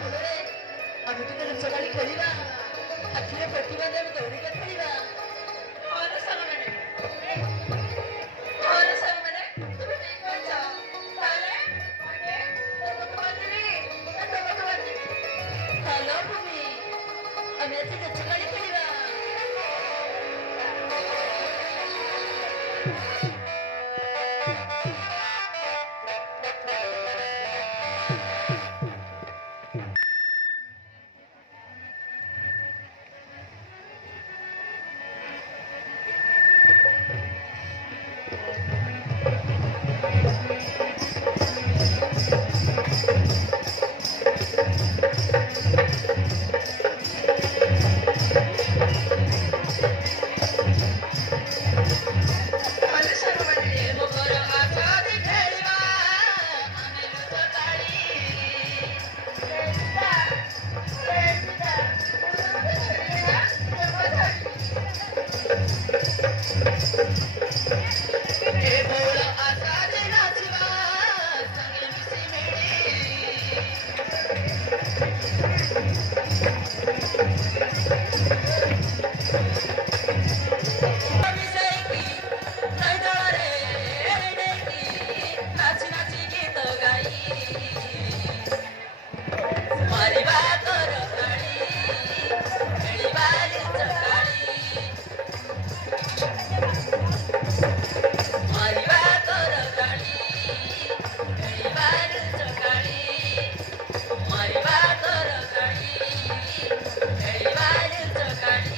ଆମେ ଟିକେ ଲୁଚ କାଳି ଖେଳିବା, ଆଖିରେ ପେଟି ବାନ୍ଧି ଆମେ ଦୌଡ଼ିକା ଖେଳିବା। ହଁ ସାଙ୍ଗମାନେ, ହଁ ସାଙ୍ଗମାନେ, ତୁମେ ଠିକ କହିଛ। ତାହେଲେ ଆଗେ ତମକୁ ବାନ୍ଧିବି ନା ତମକୁ ବାନ୍ଧିବି? ହ୍ୟାଲୋ ଭୂମି, ଆମେ ଆଜି ଲୁଚ କାଳି ଖେଳିବା। ହଁ ସାଙ୍ଗମାନେ, ମୋର ଆଜାଦି ଖେଳିବା ଆମେ ଲୁଚକାଳି। ଖେଳିବା, ଖେଳିବା, ଖେଳିବା, ଏ ବଉଳ ଆଜାଦି ନାଚିବା ସାଙ୍ଗେ ମିଶି ମିଶେଇକି ନଈ ଜଳରେ ଡେଇଁକି ନାଚି ନାଚି ଗୀତ ଗାଇ ମାରିବା ତୋର ତାଳି ଖେଳିବା ଲୁଚକାଳି। ମାରିବା ତୋର ତାଳି ଖେଳିବା ଲୁଚକାଳି। ମାରିବା ତୋର ତାଳି ଖେଳିବା ଲୁଚକାଳି।